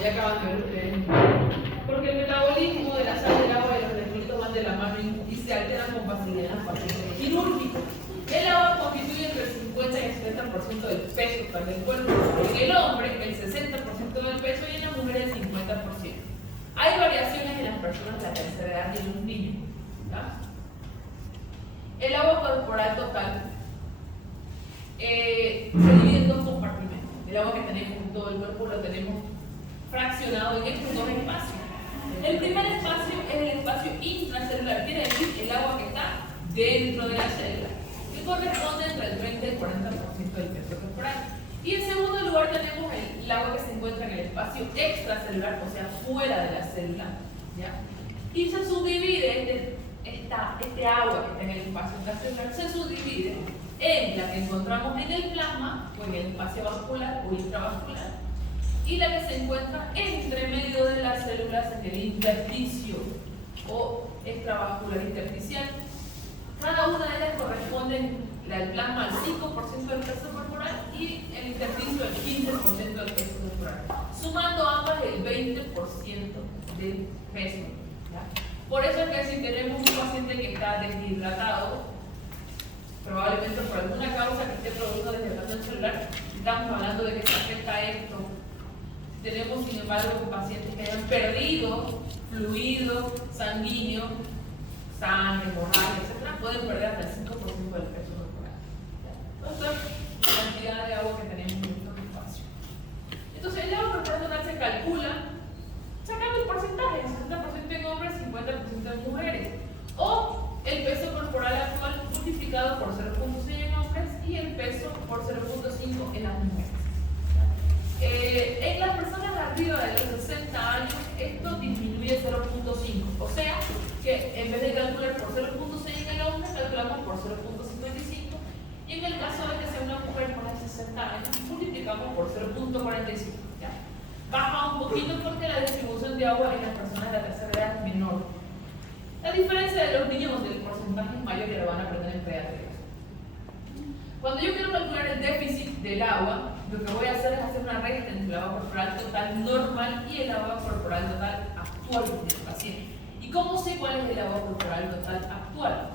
como ya acaban de ver ustedes. Porque el metabolismo de la sal del agua y los electrolitos van de la mano y se alteran con facilidad en las pacientes quirúrgicas. El agua constituye entre el 50 y el 70% del peso total del cuerpo. En el hombre, el 60% del peso y en la mujer el 50%. Hay variaciones en las personas de la tercera edad y en los niños. ¿Ya? El agua corporal total se divide en dos compartimentos. El agua que tenemos en todo el cuerpo lo tenemos fraccionado en estos dos espacios. El primer espacio es el espacio intracelular, quiere decir el agua que está dentro de la célula, que corresponde entre el 30 y el 40% del peso corporal. Y en segundo lugar tenemos el agua que se encuentra en el espacio extracelular, o sea, fuera de la célula, ¿ya? Y se subdivide, este agua que está en el espacio extracelular se subdivide en la que encontramos en el plasma, o en el espacio vascular o intravascular, y la que se encuentra entre medio de las células en el intersticio o extravascular intersticial. Cada una de ellas corresponde el plasma al 5% del peso corporal y el intersticio al 15% del peso corporal, sumando ambas el 20% del peso, ¿ya? Por eso es que si tenemos un paciente que está deshidratado, probablemente por alguna causa que esté produciendo deshidratación celular, estamos hablando de que se afecta esto. Tenemos, sin embargo, pacientes que hayan perdido fluido sanguíneo, sangre, hemorragia, etc., pueden perder hasta el 5% del peso corporal. Entonces, la cantidad de agua que tenemos en estos espacios. Entonces, el agua corporal total se calcula sacando el porcentaje, 60% en hombres, 50% en mujeres. O el peso corporal actual multiplicado por 0.6 en hombres y el peso por 0.5 en las mujeres. En las personas arriba de los 60 años, esto disminuye 0.5. O sea, que en vez de calcular por 0.6 en el hombre, calculamos por 0.55. Y en el caso de que sea una mujer con 60 años, multiplicamos por 0.45. Baja un poquito porque la distribución de agua en las personas de la tercera edad es menor. La diferencia de los niños donde el porcentaje es mayor y lo van a aprender en pediatría. Cuando yo quiero calcular el déficit del agua, lo que voy a hacer es hacer una resta entre el agua corporal total normal y el agua corporal total actual del paciente. ¿Y cómo sé cuál es el agua corporal total actual?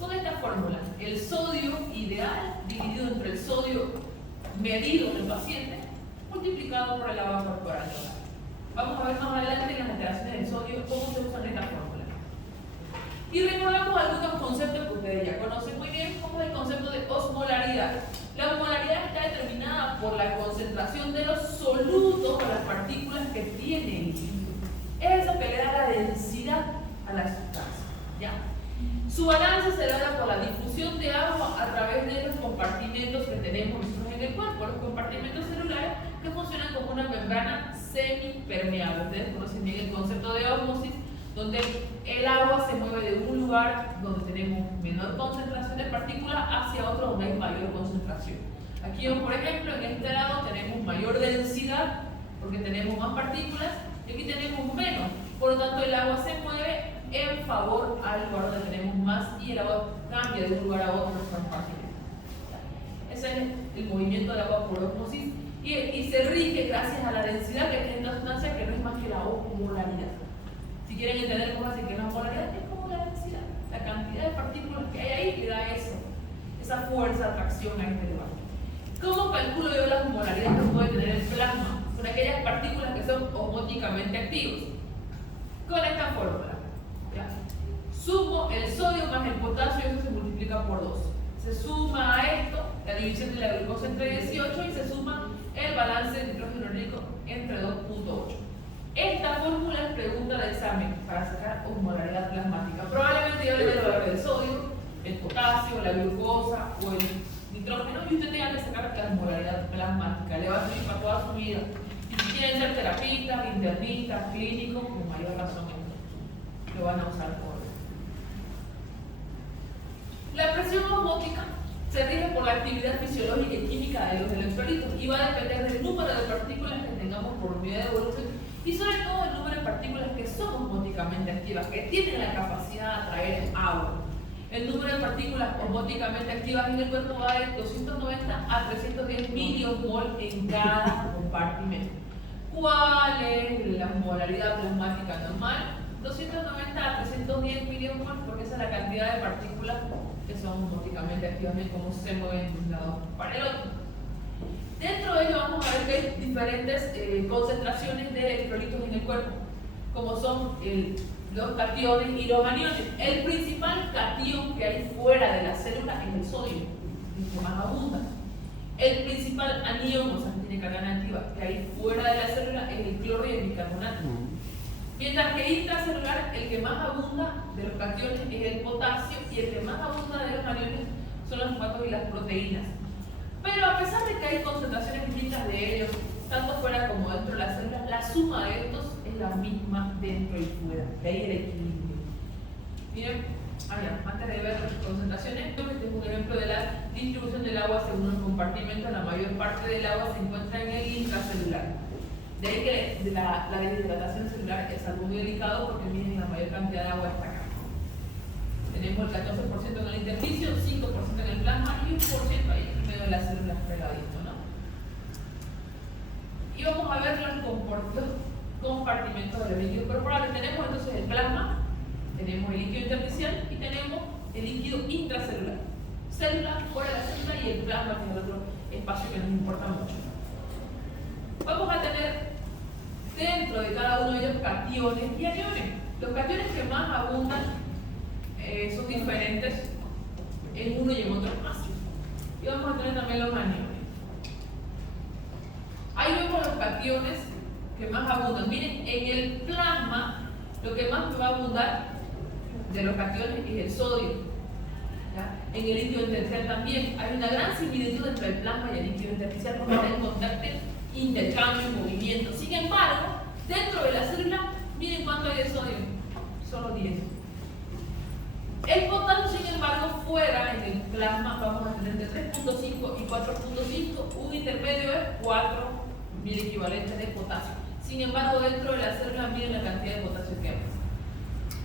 Con esta fórmula, el sodio ideal dividido entre el sodio medido del paciente multiplicado por el agua corporal total. Vamos a ver más adelante en las alteraciones del sodio cómo se usan esta fórmula. Y recordamos algunos conceptos que ustedes ya conocen muy bien, como el concepto de osmolaridad. La osmolaridad está determinada por la concentración de los solutos o las partículas que tiene el líquido. Es eso que le da la densidad a la sustancia, ¿ya? Su balance se logra por la difusión de agua a través de los compartimentos que tenemos nosotros en el cuerpo, los compartimentos celulares que funcionan como una membrana semipermeable. Ustedes conocen bien el concepto de ósmosis, donde el agua se mueve de un lugar donde tenemos menor concentración de partículas hacia otro donde hay mayor concentración. Aquí, por ejemplo, en este lado tenemos mayor densidad porque tenemos más partículas y aquí tenemos menos. Por lo tanto, el agua se mueve en favor al lugar donde tenemos más y el agua cambia de un lugar a otro más fácilmente. Ese es el movimiento del agua por ósmosis y se rige gracias a la densidad que tiene la sustancia, que no es más que la osmolaridad. Si quieren entender cómo así que la osmolaridad es como la densidad, la cantidad de partículas que hay ahí le da eso, esa fuerza de atracción a este lugar. ¿Cómo calculo yo la osmolaridad que puede tener el plasma con aquellas partículas que son osmóticamente activas? Con esta fórmula. ¿Ya? Sumo el sodio más el potasio y eso se multiplica por 2. Se suma a esto la división de la glucosa entre 18 y se suma el balance de nitrógeno líquido entre 2.8. Esta fórmula es pregunta de examen para sacar osmolaridad plasmática. Probablemente yo le dé el valor del sodio, el potasio, la glucosa o el nitrógeno y usted tenga que sacar la osmolaridad plasmática. Le va a servir para toda su vida. Y si quieren ser terapistas, internistas, clínicos, con mayor razón lo van a usar por eso. La presión osmótica se rige por la actividad fisiológica y química de los electrolitos y va a depender del número de partículas que tengamos por unidad de volumen y sobre todo el número de partículas que son osmóticamente activas, que tienen la capacidad de atraer agua. El número de partículas osmóticamente activas en el cuerpo va de 290 a 310 miliosmol en cada compartimento. ¿Cuál es la osmolaridad plasmática normal? 290 a 310 millimol, porque esa es la cantidad de partículas que son osmóticamente activas, como se mueven de un lado para el otro. Dentro de ello vamos a ver que hay diferentes concentraciones de electrolitos en el cuerpo, como son los cationes y los aniones. El principal catión que hay fuera de la célula es el sodio, el que más abunda. El principal anión, o sea, que tiene carga negativa, que hay fuera de la célula es el cloro y el bicarbonato. Mientras que intracelular, el que más abunda de los cationes es el potasio y el que más abunda de los aniones son los fosfatos y las proteínas. Pero a pesar de que hay concentraciones distintas de ellos, tanto fuera como dentro de la célula, la suma de estos es la misma dentro y fuera. De ahí el equilibrio. Miren, antes de ver las concentraciones, este es un ejemplo de la distribución del agua según los compartimentos. La mayor parte del agua se encuentra en el intracelular. De ahí que la deshidratación celular es algo muy delicado porque miren, la mayor cantidad de agua está acá. Tenemos el 14% en el intersticio, 5% en el plasma y 1% ahí en medio de las células pegadito, ¿no? Y vamos a ver los compartimentos de los líquidos corporales. Tenemos entonces el plasma, tenemos el líquido intersticial y tenemos el líquido intracelular. Célula, fuera de la célula, y el plasma, que es el otro espacio que nos importa mucho. Vamos a tener dentro de cada uno de ellos cationes y aniones. Los cationes que más abundan son diferentes en uno y en otro espacio. Y vamos a tener también los aniones. Ahí vemos los cationes que más abundan. Miren, en el plasma lo que más va a abundar de los cationes es el sodio. ¿Ya? En el líquido intersticial también hay una gran similitud entre el plasma y el líquido intersticial porque están en contacto, intercambio, movimiento. Sin embargo, dentro de la célula, miren cuánto hay de sodio, solo 10. El potasio, sin embargo, fuera en el plasma vamos a tener de 3.5 y 4.5, un intermedio es 4 mil equivalentes de potasio. Sin embargo, dentro de la célula, miren la cantidad de potasio que hay.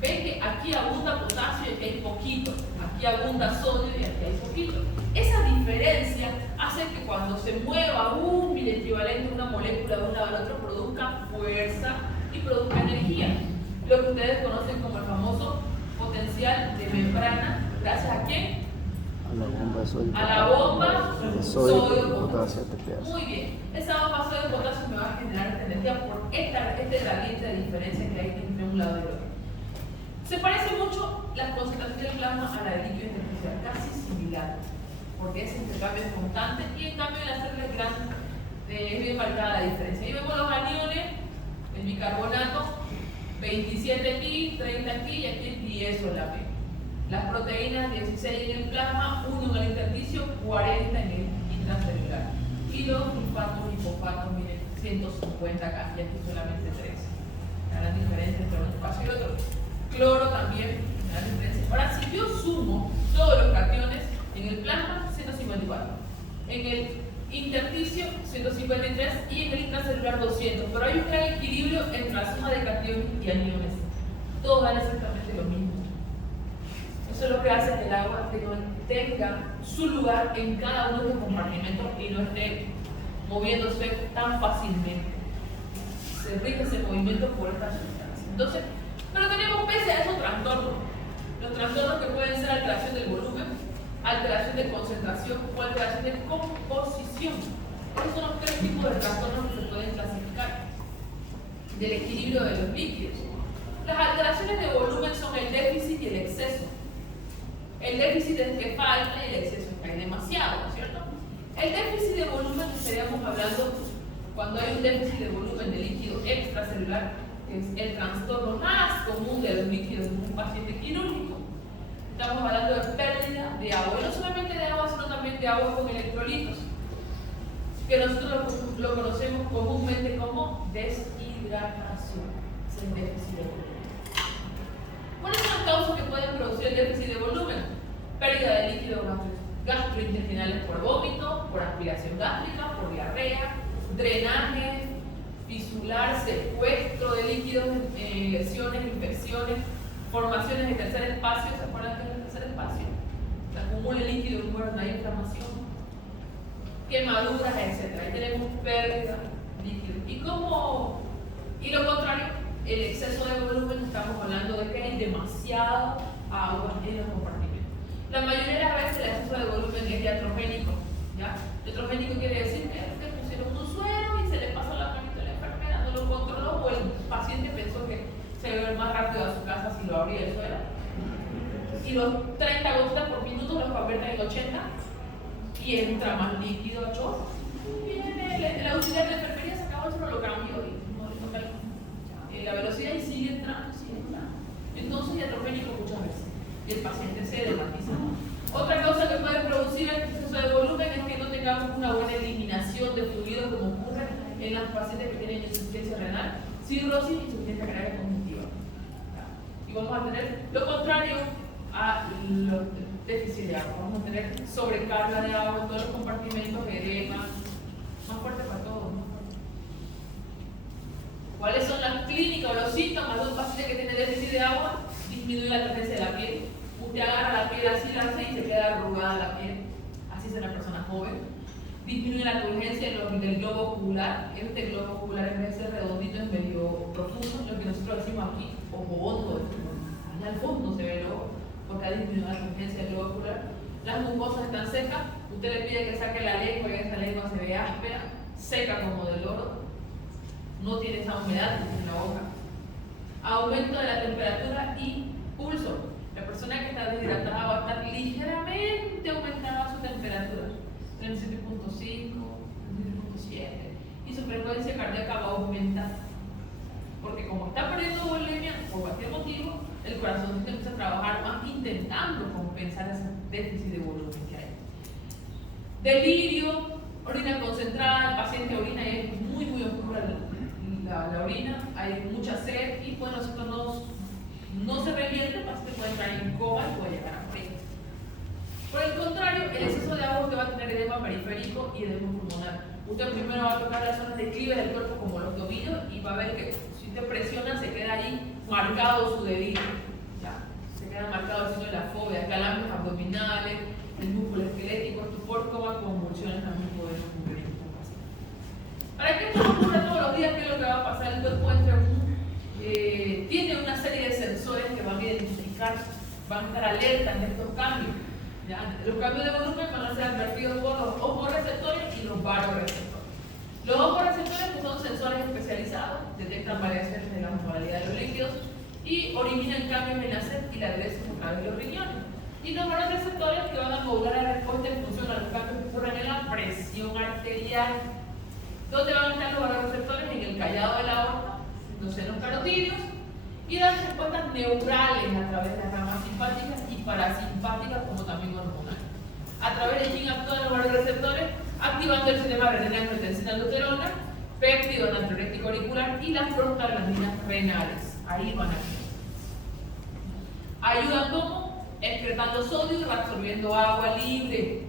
Ven que aquí abunda potasio y aquí hay poquito, aquí abunda sodio y aquí hay poquito. Esa diferencia hace que cuando se mueva un mil equivalente, una molécula de un lado al otro, produzca fuerza y produzca energía. Lo que ustedes conocen como el famoso potencial de membrana, ¿gracias a quién? A la bomba de sodio. A la bomba de sodio, potasio. potasio. Muy bien. Esa bomba sodio potasio me va a generar esta energía por este gradiente de diferencia que hay entre un lado y el otro. Se parece mucho la concentración del plasma a la del líquido intersticial, casi similar, porque ese intercambio es constante y en cambio en las células grandes es bien marcada la diferencia. Ahí vemos los aniones, el bicarbonato, 27 aquí, 30 aquí y aquí 10 solamente. Las proteínas, 16 en el plasma, 1 en el intersticio, 40 en el intracelular. Y los sulfatos y fosfatos, miren, 150 acá y aquí solamente 3. La gran diferencia entre un espacio y otro. Cloro también, la gran diferencia. Ahora, si yo sumo todos los cationes, en el plasma 154, en el intersticio 153 y en el intracelular 200. Pero hay un gran equilibrio entre la suma de cationes y aniones. Todos dan exactamente lo mismo. Eso es lo que hace que el agua tenga su lugar en cada uno de los compartimentos y no esté moviéndose tan fácilmente. Se rige ese movimiento por esta sustancia. Entonces, pero tenemos pese a esos trastornos. Los trastornos que pueden ser alteración del volumen, alteración de concentración o alteración de composición. Esos son los 3 tipos de trastornos que se pueden clasificar del equilibrio de los líquidos. Las alteraciones de volumen son el déficit y el exceso. El déficit es que falta y el exceso es que hay demasiado, ¿no es cierto? El déficit de volumen que estaríamos hablando cuando hay un déficit de volumen de líquido extracelular, que es el trastorno más común de los líquidos en un paciente quirúrgico. Estamos hablando de pérdida de agua, y no solamente de agua, sino también de agua con electrolitos, que nosotros lo conocemos comúnmente como deshidratación. Es el déficit de volumen. ¿Cuáles son las causas que pueden producir el déficit de volumen? Pérdida de líquidos gastrointestinales por vómito, por aspiración gástrica, por diarrea, drenaje fisular, secuestro de líquidos, lesiones, infecciones, formaciones de tercer espacio. ¿Se acuerdan que es el tercer espacio? Se acumula el líquido en un cuerpo, hay inflamación, quemaduras, etc. Ahí tenemos pérdida líquido. Y lo contrario, el exceso de volumen, estamos hablando de que hay demasiada agua en los compartimentos. La mayoría de las veces el exceso de volumen es diatrogénico, ¿ya? Diatrogénico quiere decir que pusieron un suero y se le pasa la manita a la enfermera, no lo controló, o el paciente pensó que se iba a ver más rápido a su casa si lo abría el suero. Y los 30 gotas por minuto los convierten en 80 y entra más líquido a chorro. Viene el auxiliar de enfermería, se acabó el suero, lo cambio y no le toca la velocidad y sigue entrando. Entonces diatrogénico muchas veces y el paciente se dermatiza. Otra causa que puede producir el exceso de volumen es que no tengamos una buena eliminación de fluido, como ocurre en las pacientes que tienen insuficiencia renal, cirrosis y insuficiencia cardíaca congestiva. Y vamos a tener lo contrario a los déficits de agua. Vamos a tener sobrecarga de agua en todos los compartimentos, edema, más fuerte para todos. ¿Cuáles son las clínicas o los síntomas de un paciente que tiene déficit de agua? Disminuye la tendencia de la piel. Usted agarra la piel así, la hace y se queda arrugada la piel. Así es en la persona joven. Disminuye la turgencia del globo ocular. Este globo ocular, en vez de ser redondito, es medio profundo. Lo que nosotros decimos aquí, ojo hondo. Allá al fondo se ve el ojo, porque ha disminuido la turgencia del globo ocular. Las mucosas están secas. Usted le pide que saque la lengua y esa lengua se ve áspera, seca como del oro. No tiene esa humedad en la boca. Aumento de la temperatura y pulso. La persona que está deshidratada va a estar ligeramente aumentada su temperatura, en el 7.5, en el 7.7, y su frecuencia cardíaca va a aumentar. Porque como está perdiendo volemia por cualquier motivo, el corazón empieza a trabajar más intentando compensar ese déficit de volumen que hay. Delirio, orina concentrada, el paciente orina y es muy oscura la orina, hay mucha sed y pues nosotros no se revierte, el paciente puede entrar en coma y puede llegar a morir. Por el contrario, el exceso de agua usted va a tener edema periférico y edema pulmonar. Usted primero va a tocar las zonas declives del cuerpo como los tobillos y va a ver que si usted presiona se queda ahí marcado su dedillo, ¿ya? Se queda marcado el signo de la fobia, calambres abdominales, el músculo esquelético, estupor, coma, convulsiones también pueden ocurrir en esta paciente. ¿Para qué esto ocurre todos los días? ¿Qué es lo que va a pasar? El cuerpo tiene una serie de sensores que van a identificar, van a estar alertas de estos cambios. ¿Ya? Los cambios de volumen van a ser advertidos por los osmoreceptores y los varoreceptores. Los osmoreceptores, que son sensores especializados, detectan variaciones en la osmolaridad de los líquidos y originan cambios en la sed y la dureza a través de los riñones. Y los varoreceptores, que van a modular la respuesta en función a los cambios que ocurren en la presión arterial. ¿Dónde van a estar los varoreceptores? En el callado de la aorta, en los senos carotídeos, y dan respuestas neurales a través de las ramas simpáticas y parasimpáticas, como también hormonales. A través de quién actúan los varoreceptores, activando el sistema renal, angiotensina, aldosterona, péptido natriurético auricular y las prostaglandinas renales. Ahí van a actuar. Ayudan como excretando sodio y reabsorbiendo agua libre.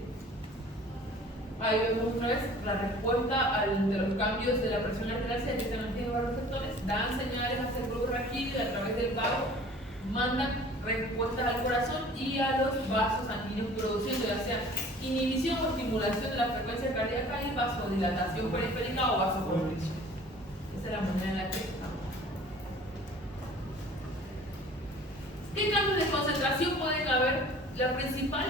Ahí vemos otra vez la respuesta de los cambios de la presión arterial. Se detectan los varoreceptores, dan señales hacia el globo raquídeo y a través del vago mandan respuestas al corazón y a los vasos sanguíneos, produciendo ya sea inhibición o estimulación de la frecuencia cardíaca y vasodilatación periférica o vasoconstricción. Esa es la manera en la que estamos. ¿Qué cambios de concentración pueden haber? La principal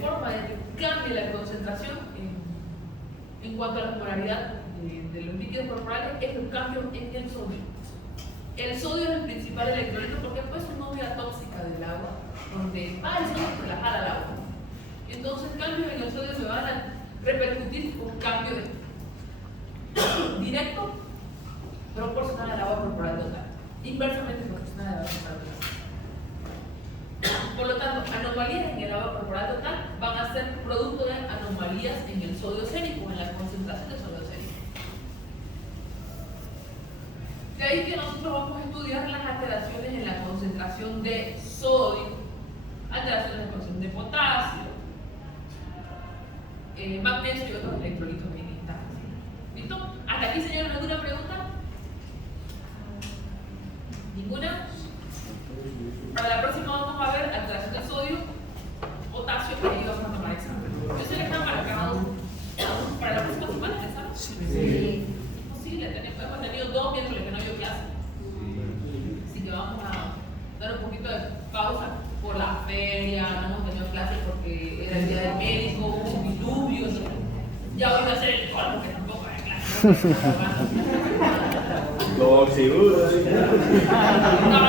forma de que cambie la concentración en cuanto a la polaridad de los líquidos corporales es los cambios en el sodio. El sodio es el principal electrolito porque es una novia tóxica del agua, donde el sodio relajar al agua. Entonces, cambios en el sodio se van a repercutir con cambios directo proporcional al agua corporal total, inversamente proporcional al agua corporal total. Por lo tanto, anomalías en el agua corporal total van a ser producto de anomalías en el sodio sérico, en la concentración de sodio sérico. De ahí que nosotros vamos a estudiar las alteraciones en la concentración de sodio, alteraciones en la concentración de potasio, magnesio y otros electrolitos bien instables. ¿Listo? ¿Hasta aquí, señores, alguna pregunta? ¿Ninguna? Para la próxima vamos a ver alteración de sodio, potasio, y ahí vamos a tomar examen. Yo sé que están marcados para la próxima semana, ¿sabes? hacer el coro, que tampoco es claro. Lo seguro, sí. No,